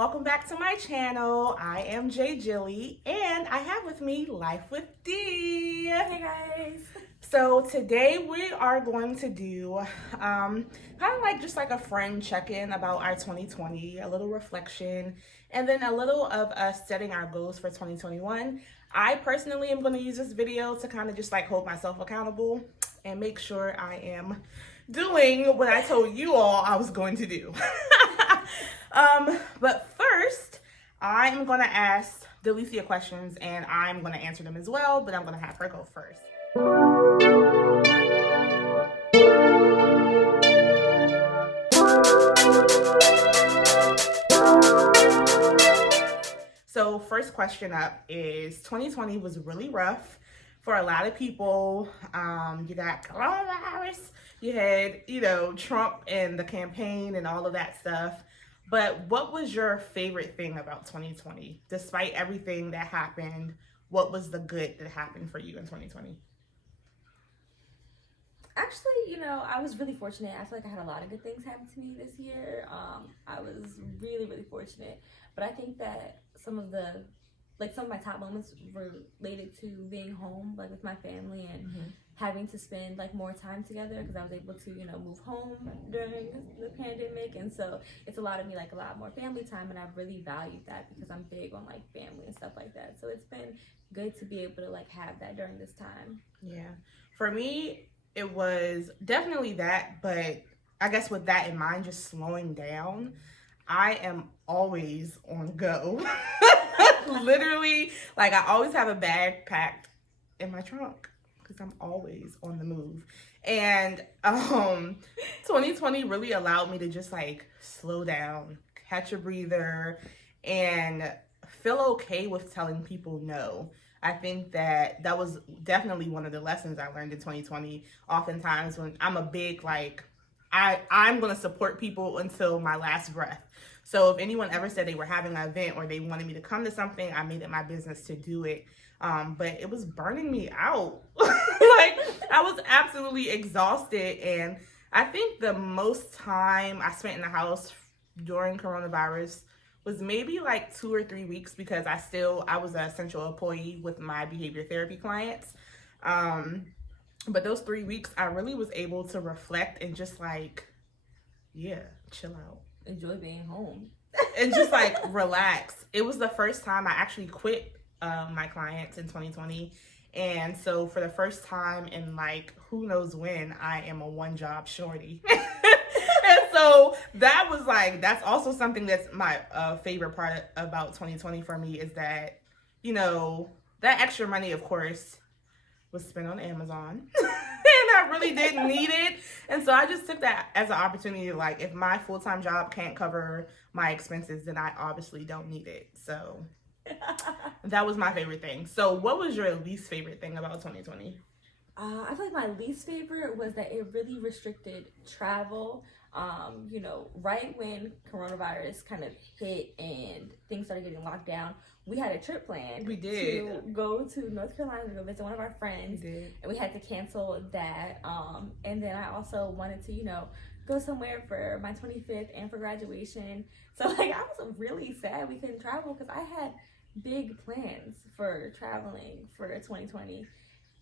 welcome back to my channel. I am J.Gillyy, and I have with me Life with D. Hey guys. So today we are going to do kind of like just like a friend check-in about our 2020, a little reflection, and then a little of us setting our goals for 2021. I personally am going to use this video to kind of just like hold myself accountable and make sure I am doing what I told you all I was going to do. But first, I'm going to ask DeLicia questions and I'm going to answer them as well, but I'm going to have her go first. So first question up is 2020 was really rough for a lot of people. You got coronavirus, you had, Trump and the campaign and all of that stuff. But what was your favorite thing about 2020? Despite everything that happened, what was the good that happened for you in 2020? Actually, I was really fortunate. I feel like I had a lot of good things happen to me this year. I was really, really fortunate. But I think that some of my top moments were related to being home, like with my family and having to spend like more time together because I was able to, move home during the pandemic. And so it's allowed me like a lot more family time, and I've really valued that because I'm big on like family and stuff like that. So it's been good to be able to like have that during this time. Yeah. For me, it was definitely that, but I guess with that in mind, just slowing down, I am always on go. Literally, like I always have a bag packed in my trunk because I'm always on the move. And 2020 really allowed me to just like slow down, catch a breather, and feel okay with telling people no. I think that was definitely one of the lessons I learned in 2020. Oftentimes when I'm a big, like, I'm going to support people until my last breath. So if anyone ever said they were having an event or they wanted me to come to something, I made it my business to do it. But it was burning me out. Like, I was absolutely exhausted. And I think the most time I spent in the house during coronavirus was maybe like 2 or 3 weeks because I was an essential employee with my behavior therapy clients. But those 3 weeks, I really was able to reflect and just like, chill out. Enjoy being home. And just like relax. It was the first time I actually quit my clients in 2020. And so for the first time in like, who knows when, I am a one-job shorty. And so that was like, that's also something that's my favorite part about 2020 for me is that, that extra money, of course, was spent on Amazon. And I really didn't need it. And so I just took that as an opportunity to like, if my full-time job can't cover my expenses, then I obviously don't need it. So that was my favorite thing. So what was your least favorite thing about 2020? I feel like my least favorite was that it really restricted travel. Right when coronavirus kind of hit and things started getting locked down, we had a trip planned. We did. To go to North Carolina to go visit one of our friends. We did. And we had to cancel that. And then I also wanted to, go somewhere for my 25th and for graduation. So like I was really sad we couldn't travel because I had big plans for traveling for 2020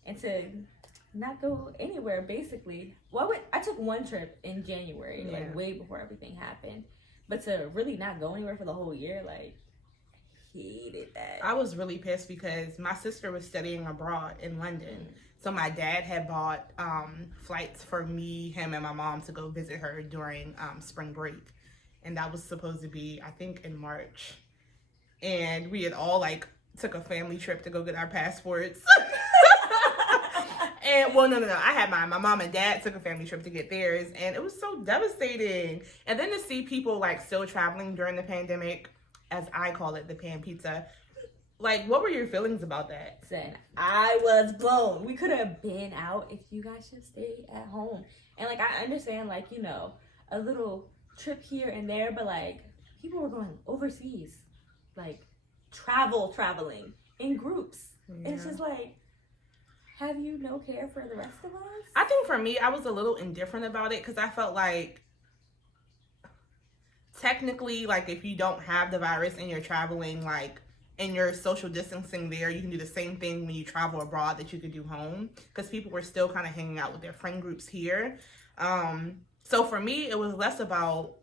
and to not go anywhere basically. Well, I took one trip in January, like way before everything happened, but to really not go anywhere for the whole year, like hated that. I was really pissed because my sister was studying abroad in London. So my dad had bought flights for me, him, and my mom to go visit her during spring break. And that was supposed to be, I think, in March. And we had all like took a family trip to go get our passports. And well, no. I had mine. My mom and dad took a family trip to get theirs, and it was so devastating. And then to see people like still traveling during the pandemic, as I call it, the pan pizza. Like, what were your feelings about that? I was blown. We could have been out if you guys should stay at home. And like, I understand, like, a little trip here and there, but like, people were going overseas, like traveling in groups. And it's just like, have you no care for the rest of us? I think for me, I was a little indifferent about it because I felt like technically, like, if you don't have the virus and you're traveling, like, and you're social distancing there, you can do the same thing when you travel abroad that you could do home, because people were still kind of hanging out with their friend groups here. So for me, it was less about,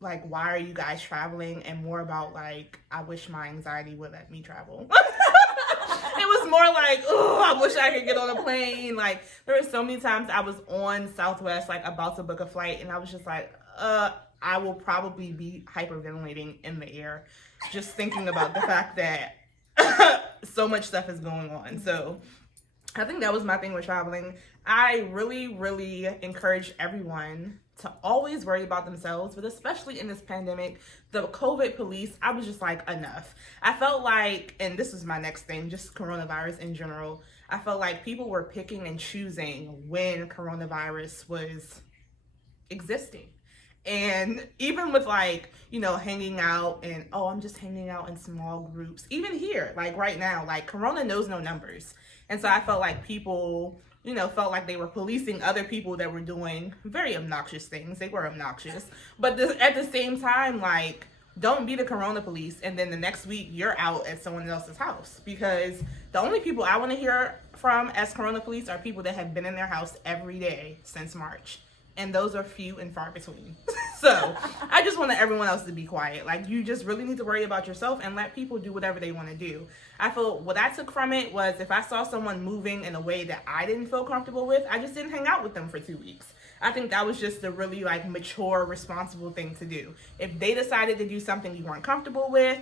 like, why are you guys traveling, and more about, like, I wish my anxiety would let me travel. It was more like, oh, I wish I could get on a plane. Like, there were so many times I was on Southwest, like, about to book a flight, and I was just like, I will probably be hyperventilating in the air just thinking about the fact that so much stuff is going on. So I think that was my thing with traveling. I really, really encourage everyone to always worry about themselves, but especially in this pandemic, the COVID police, I was just like, enough. I felt like, and this is my next thing, just coronavirus in general, I felt like people were picking and choosing when coronavirus was existing. And even with, like, you know, hanging out and, oh, I'm just hanging out in small groups. Even here, like right now, like, Corona knows no numbers. And so I felt like people, you know, felt like they were policing other people that were doing very obnoxious things. They were obnoxious. But at the same time, like, don't be the Corona police and then the next week you're out at someone else's house. Because the only people I want to hear from as Corona police are people that have been in their house every day since March. And those are few and far between. So I just want everyone else to be quiet. Like, you just really need to worry about yourself and let people do whatever they want to do. I feel what I took from it was, if I saw someone moving in a way that I didn't feel comfortable with, I just didn't hang out with them for 2 weeks. I think that was just a really, like, mature, responsible thing to do. If they decided to do something you weren't comfortable with,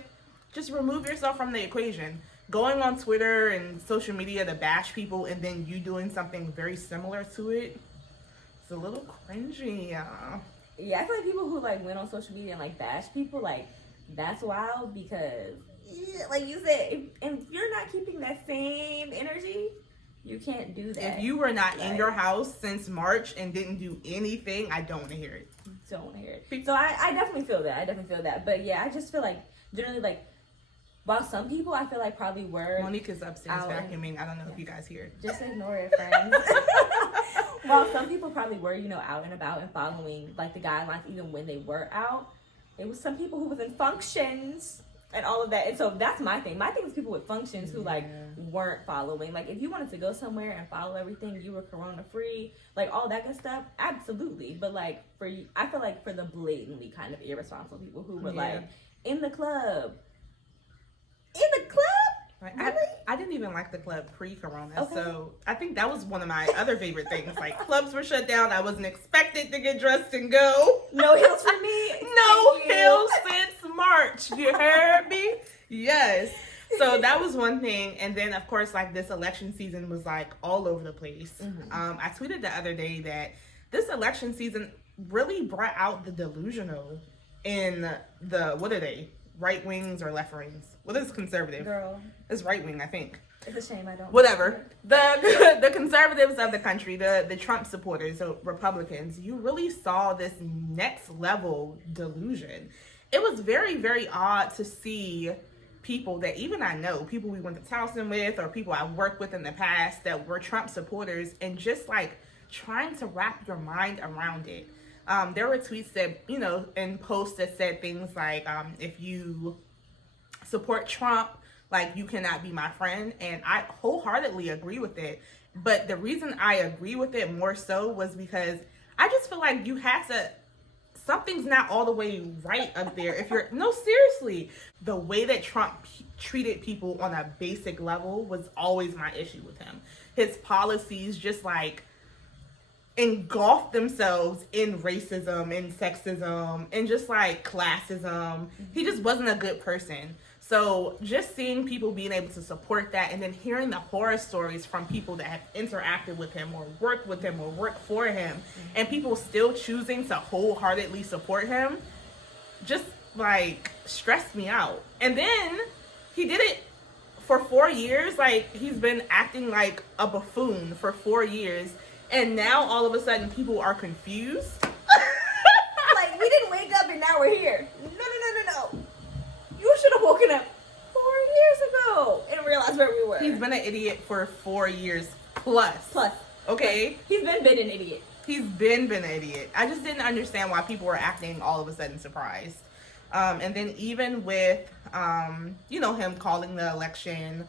just remove yourself from the equation. Going on Twitter and social media to bash people and then you doing something very similar to it, a little cringy. Yeah, I feel like people who, like, went on social media and, like, bash people, like, that's wild, because, like you said, if you're not keeping that same energy, you can't do that. If you were not in your house since March and didn't do anything, I don't want to hear it. Don't want to hear it. So I definitely feel that. But yeah, I just feel like, generally, like, while some people I feel like probably were. Monique is upstairs vacuuming. I don't know if you guys hear it. Just ignore it, friends. While some people probably were, you know, out and about and following, like, the guidelines even when they were out, it was some people who was in functions and all of that. And so that's my thing. My thing is people with functions who, like, weren't following. Like, if you wanted to go somewhere and follow everything, you were corona free, like, all that good stuff, absolutely. But, like, I feel like for the blatantly kind of irresponsible people who were like in the club. Like, really? I didn't even like the club pre-corona, okay. So I think that was one of my other favorite things. Like, clubs were shut down. I wasn't expected to get dressed and go. No heels for me. No heels since March. You heard me? Yes. So that was one thing. And then, of course, like, this election season was, like, all over the place. Mm-hmm. I tweeted the other day that this election season really brought out the delusional in the, what are they? Right wings or left wings? What is conservative? Girl. It's right wing, I think. It's a shame I don't. Whatever. The conservatives of the country, the Trump supporters, the Republicans, you really saw this next level delusion. It was very, very odd to see people that even I know, people we went to Towson with or people I worked with in the past that were Trump supporters, and just, like, trying to wrap your mind around it. There were tweets that, you know, and posts that said things like, if you support Trump, like, you cannot be my friend. And I wholeheartedly agree with it. But the reason I agree with it more so was because I just feel like you had to, something's not all the way right up there. If you're, no, seriously, the way that Trump treated people on a basic level was always my issue with him. His policies just, like, engulfed themselves in racism and sexism and just, like, classism. He just wasn't a good person. So just seeing people being able to support that, and then hearing the horror stories from people that have interacted with him or worked with him or worked for him, and people still choosing to wholeheartedly support him, just, like, stressed me out. And then he did it for 4 years. Like, he's been acting like a buffoon for 4 years. And now all of a sudden people are confused. Like, we didn't wake up and now we're here. No. You should have woken up 4 years ago and realized where we were. He's been an idiot for 4 years plus. Plus. Okay. He's been an idiot. He's been an idiot. I just didn't understand why people were acting all of a sudden surprised. And then even with, him calling the election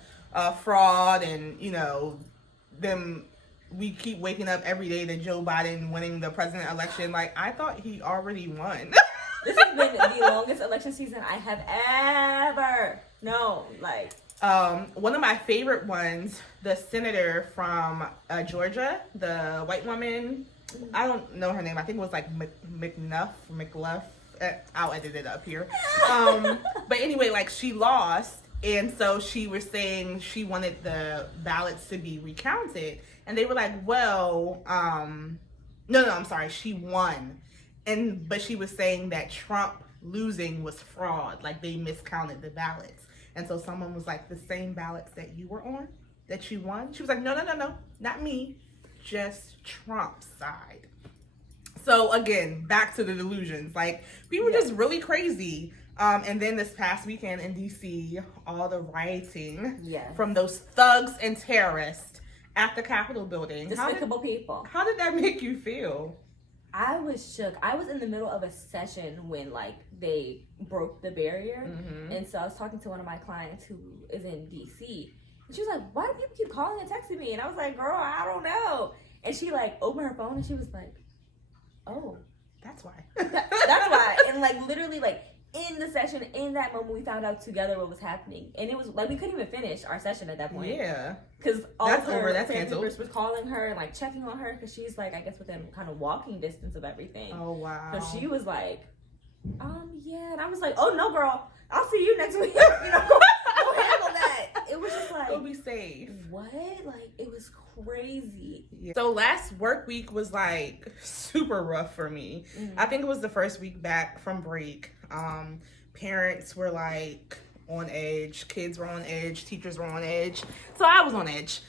fraud and, them, we keep waking up every day to Joe Biden winning the president election. Like, I thought he already won. This has been the longest election season I have ever known. Like, one of my favorite ones, the senator from Georgia, the white woman, I don't know her name. I think it was like McLuff. I'll edit it up here. But anyway, like, she lost. And so she was saying she wanted the ballots to be recounted. And they were like, well, no, I'm sorry. She won. But she was saying that Trump losing was fraud. Like, they miscounted the ballots. And so someone was like, the same ballots that you were on, that you won? She was like, no, not me. Just Trump's side. So again, back to the delusions. Like, people were just really crazy. And then this past weekend in DC, all the rioting from those thugs and terrorists at the Capitol building. Despicable people. How did that make you feel? I was shook. I was in the middle of a session when, like, they broke the barrier. Mm-hmm. And so I was talking to one of my clients who is in DC. And she was like, why do people keep calling and texting me? And I was like, girl, I don't know. And she, like, opened her phone and she was like, oh. That's why. That's why. And, like, literally, like, in the session, in that moment, we found out together what was happening. And it was, like, we couldn't even finish our session at that point. Yeah. Because all of her That's family members was calling her and, like, checking on her because she's, like, I guess within kind of walking distance of everything. Oh, wow. So she was like, yeah. And I was like, oh, no, girl. I'll see you next week. Go handle that. It was just like, go be safe. What? Like, it was crazy. Yeah. So last work week was, like, super rough for me. Mm-hmm. I think it was the first week back from break. Parents were, like, on edge. Kids were on edge. Teachers were on edge. So I was on edge.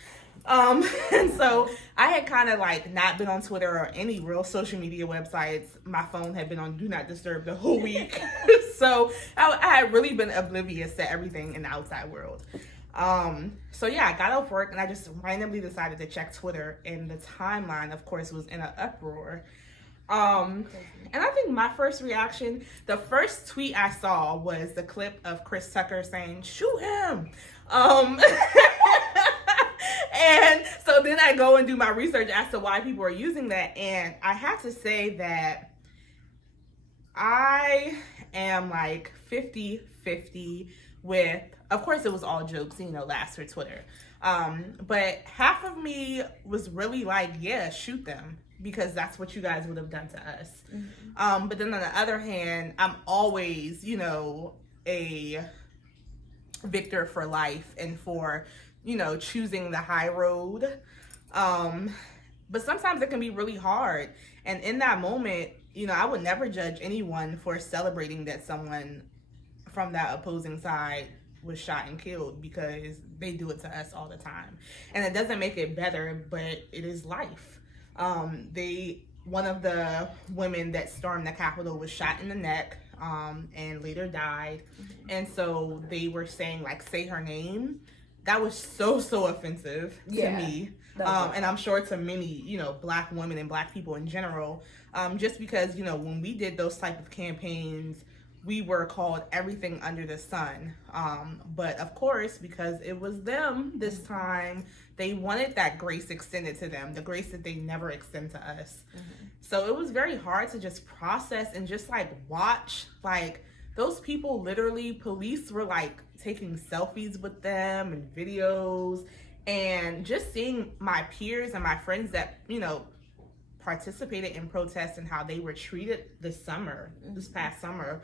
And so I had kind of, like, not been on Twitter or any real social media websites. My phone had been on Do Not Disturb the whole week. So I had really been oblivious to everything in the outside world. So yeah, I got off work and I just randomly decided to check Twitter, and the timeline, of course, was in an uproar. And I think my first reaction, the first tweet I saw was the clip of Chris Tucker saying, shoot him. And so then I go and do my research as to why people are using that. And I have to say that I am like 50-50 with, of course it was all jokes, last for Twitter. But half of me was really like, yeah, shoot them, because that's what you guys would have done to us. Mm-hmm. But then on the other hand, I'm always, a victor for life and for, choosing the high road. But sometimes it can be really hard. And in that moment, I would never judge anyone for celebrating that someone from that opposing side was shot and killed, because they do it to us all the time. And it doesn't make it better, but it is life. One of the women that stormed the Capitol was shot in the neck, and later died. Mm-hmm. And so they were saying, like, say her name. That was so offensive to me. And I'm sure to many, Black women and Black people in general, just because, when we did those type of campaigns, we were called everything under the sun. But of course, because it was them this time, they wanted that grace extended to them, the grace that they never extend to us. Mm-hmm. So it was very hard to just process and just, like, watch, like, those people literally, police were, like, taking selfies with them and videos, and just seeing my peers and my friends that, participated in protests and how they were treated this past summer.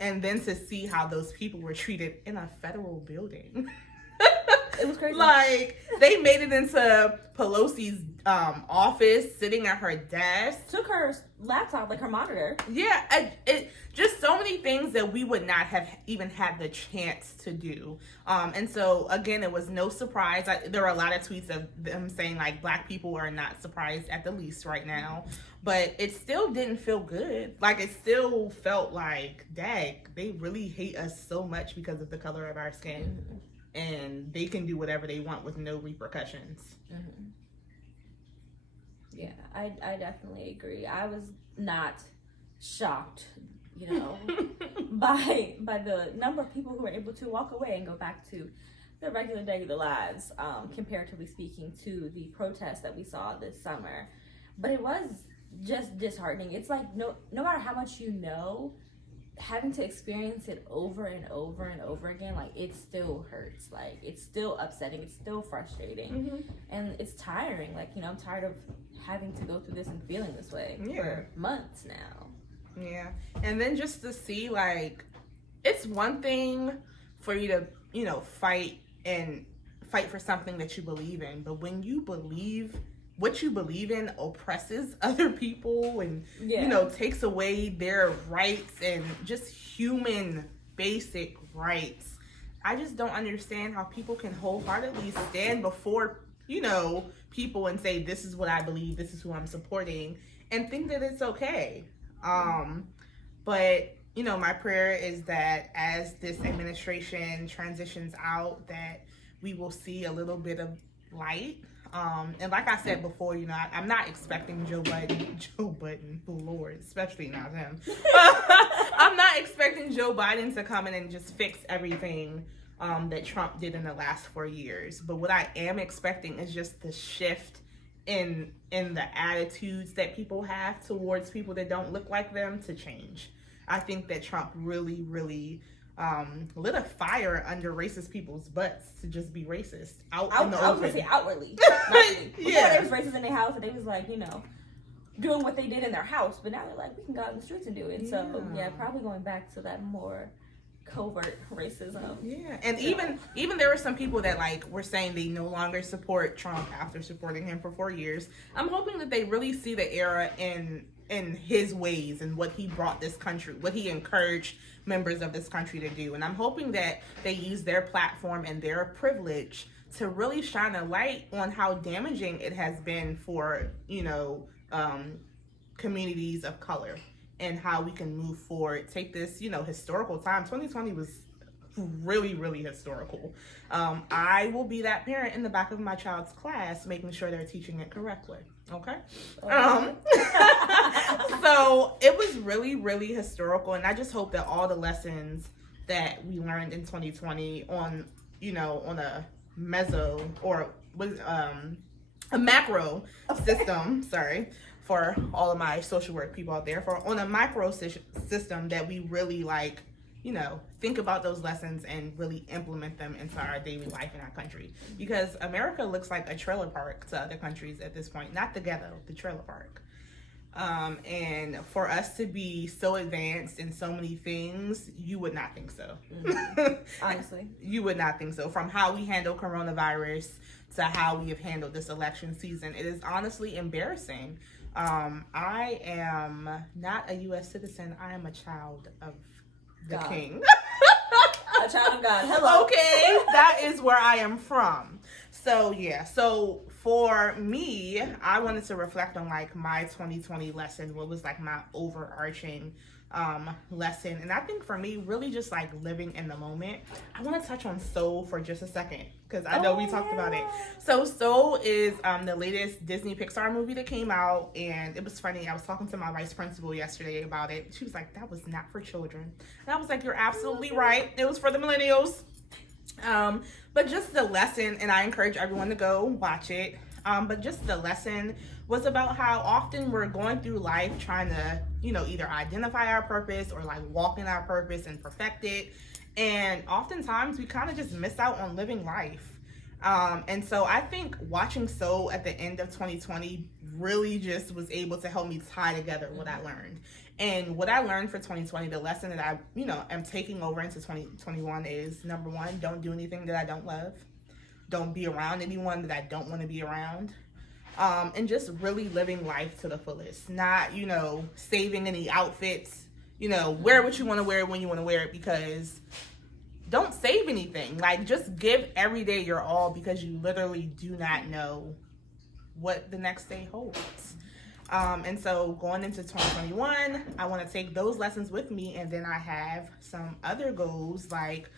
And then to see how those people were treated in a federal building. It was crazy. Like, they made it into Pelosi's office, sitting at her desk. Took her laptop, like her monitor. Yeah, just so many things that we would not have even had the chance to do. And so, again, it was no surprise. There were a lot of tweets of them saying, like, Black people are not surprised at the least right now. But it still didn't feel good. Like, it still felt like, dang, they really hate us so much because of the color of our skin. Mm-hmm. And they can do whatever they want with no repercussions. Mm-hmm. Yeah, I definitely agree. I was not shocked, you know, by the number of people who were able to walk away and go back to their regular lives, comparatively speaking to the protests that we saw this summer. But it was just disheartening. It's like no matter how much you know, having to experience it over and over and over again, like it still hurts. Like it's still upsetting. It's still frustrating, and it's tiring. Like, you know, I'm tired of having to go through this and feeling this way for months now. Yeah, and then just to see, like, it's one thing for you to, you know, fight for something that you believe in, but when you believe what you believe in oppresses other people and you know, takes away their rights and just human basic rights, I just don't understand how people can wholeheartedly stand before, you know, people and say, this is what I believe, this is who I'm supporting, and think that it's okay. But you know, my prayer is that as this administration transitions out, that we will see a little bit of light. And like I said before, you know, I'm not expecting Joe Biden, Lord, especially not him. I'm not expecting Joe Biden to come in and just fix everything that Trump did in the last 4 years. But what I am expecting is just the shift in the attitudes that people have towards people that don't look like them to change. I think that Trump really, really lit a fire under racist people's butts to just be racist I was gonna say outwardly. Before they was racist in their house, and they was like, you know, doing what they did in their house, but now they're like, we can go out in the streets and do it. Yeah. So yeah, probably going back to that more covert racism. Yeah, and even there were some people that like were saying they no longer support Trump after supporting him for 4 years. I'm hoping that they really see the era in his ways and what he brought this country, what he encouraged members of this country to do. And I'm hoping that they use their platform and their privilege to really shine a light on how damaging it has been for, you know, communities of color, and how we can move forward, take this, you know, historical time. 2020 was really, really historical. I will be that parent in the back of my child's class, making sure they're teaching it correctly. Okay. So it was really, really historical, and I just hope that all the lessons that we learned in 2020 on, you know, on a meso or a macro system, sorry, for all of my social work people out there, for on a micro system, that we really, like, you know, think about those lessons and really implement them into our daily life in our country. Because America looks like a trailer park to other countries at this point, not the ghetto, the trailer park. And for us to be so advanced in so many things, you would not think so. Honestly. You would not think so. From how we handle coronavirus to how we have handled this election season, it is honestly embarrassing. I am not a U.S. citizen. I am a child of the God. King. A child of God. Hello. Okay, that is where I am from. So yeah, so for me, I wanted to reflect on like my 2020 lesson, what was like my overarching lesson. And I think for me, really just like living in the moment. I want to touch on Soul for just a second, because I know we talked about it. So Soul is the latest Disney Pixar movie that came out, and it was funny. I was talking to my vice principal yesterday about it. She was like, that was not for children. And I was like, you're absolutely right. It was for the millennials. But just the lesson, and I encourage everyone to go watch it. But just the lesson was about how often we're going through life trying to, you know, either identify our purpose or like walk in our purpose and perfect it. And oftentimes we kind of just miss out on living life. And so I think watching Soul at the end of 2020 really just was able to help me tie together what I learned. And what I learned for 2020, the lesson that I, you know, am taking over into 2021 is, number one, don't do anything that I don't love. Don't be around anyone that I don't want to be around. And just really living life to the fullest. Not, you know, saving any outfits. You know, wear what you want to wear when you want to wear it, because don't save anything. Like, just give every day your all, because you literally do not know what the next day holds. And so going into 2021, I want to take those lessons with me, and then I have some other goals like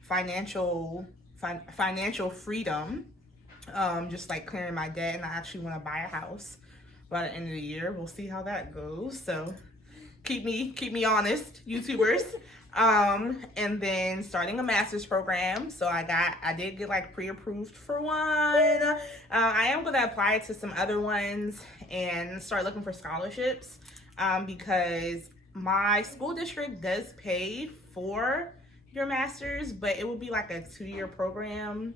financial freedom, just like clearing my debt, and I actually want to buy a house by the end of the year. We'll see how that goes. So keep me honest, YouTubers. And then starting a master's program. So I did get like pre-approved for one. I am gonna apply to some other ones and start looking for scholarships, because my school district does pay for your master's, but it would be like a 2-year program.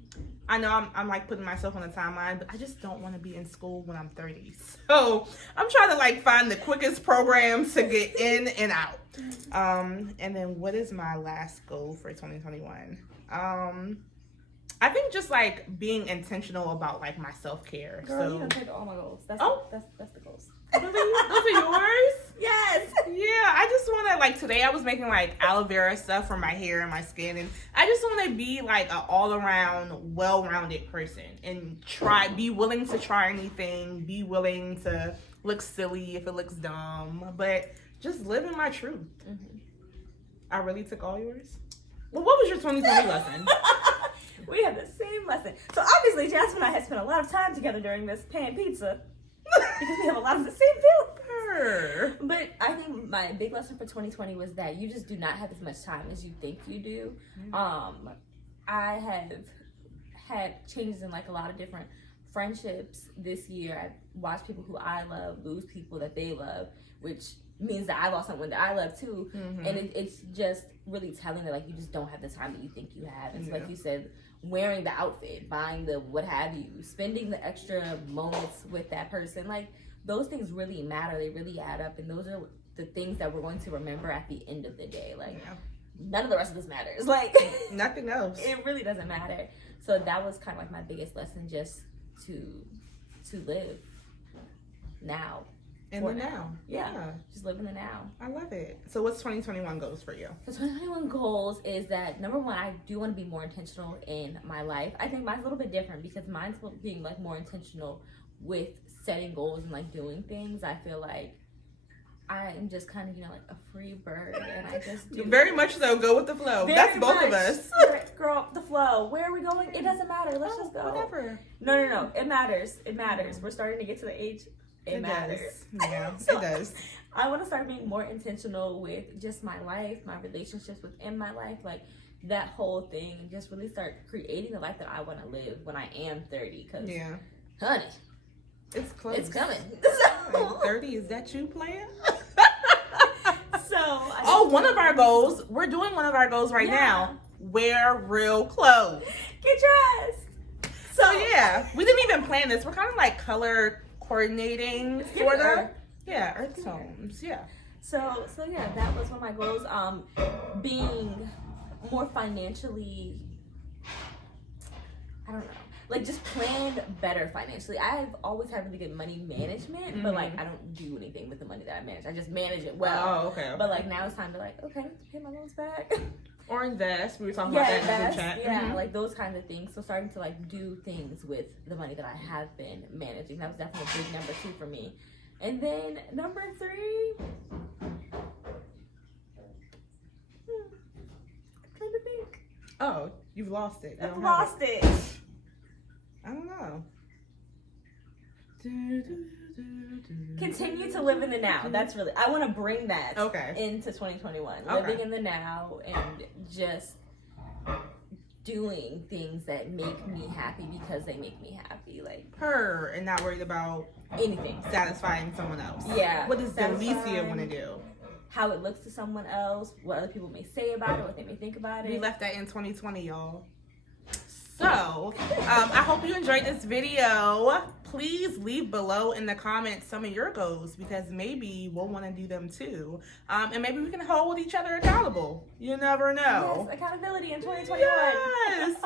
I know I'm like putting myself on a timeline, but I just don't want to be in school when I'm 30. So I'm trying to like find the quickest programs to get in and out. And then what is my last goal for 2021? I think just like being intentional about like my self-care. Girl, so you don't take all my goals. That's the goals. those are yours? Yes. Yeah, I just want to, like, today I was making like aloe vera stuff for my hair and my skin, and I just want to be like an all-around well-rounded person and be willing to try anything, be willing to look silly if it looks dumb, but just living my truth. Mm-hmm. I really took all yours? Well, what was your 2020 lesson? We had the same lesson. So obviously, Jasmine and I had spent a lot of time together during this pan pizza because we have a lot of the same feelings. But I think my big lesson for 2020 was that you just do not have as much time as you think you do. I have had changes in like a lot of different friendships this year. I've watched people who I love lose people that they love, which means that I lost someone that I love too. Mm-hmm. And it's just really telling that like you just don't have the time that you think you have. And so like you said, wearing the outfit, buying the what have you, spending the extra moments with that person, like those things really matter. They really add up, and those are the things that we're going to remember at the end of the day. Like none of the rest of this matters. Like nothing else. It really doesn't matter. So that was kind of like my biggest lesson, just to live now. In the now. Yeah. Just live in the now. I love it. So what's 2021 goals for you? So 2021 goals is that, number one, I do want to be more intentional in my life. I think mine's a little bit different because mine's being like more intentional with setting goals and like doing things. I feel like I am just kind of, like a free bird, and I just do very much so. Go with the flow. That's both of us. Girl, the flow. Where are we going? It doesn't matter. Let's just go. Whatever. No. It matters. It matters. We're starting to get to the age. It matters. Yeah, so it does. I want to start being more intentional with just my life, my relationships within my life, like that whole thing, and just really start creating the life that I want to live when I am 30. Because, honey, it's close. It's coming. 30, is that you, player? One of our goals. We're doing one of our goals right now. Wear real clothes. Get dressed. So we didn't even plan this. We're kind of like color coordinating for them. Earth tones. So that was one of my goals. Being more financially, I don't know, like just plan better financially. I've always had really good money management, but like I don't do anything with the money that I manage. I just manage it well. Oh, okay. But like now it's time to like, okay, pay my loans back. Or invest. We were talking about that in the chat. Yeah, like those kinds of things. So starting to like do things with the money that I have been managing. That was definitely a big number 2 for me. And then number 3, I'm trying to think. Oh, you've lost it. I've lost it. I don't know. Continue to live in the now. That's really, I want to bring that into 2021. Living in the now and just doing things that make me happy because they make me happy. Like her, and not worried about anything. Satisfying someone else. Yeah. What does DeLicia want to do? How it looks to someone else, what other people may say about it, what they may think about it. We left that in 2020, y'all. So, I hope you enjoyed this video. Please leave below in the comments some of your goals, because maybe we'll want to do them too. And maybe we can hold each other accountable. You never know. Yes, accountability in 2021. Yes.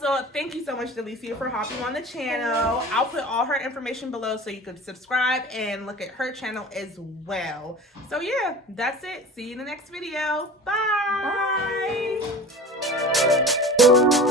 So thank you so much, DeLicia, for hopping on the channel. I'll put all her information below so you can subscribe and look at her channel as well. So yeah, that's it. See you in the next video. Bye. Bye.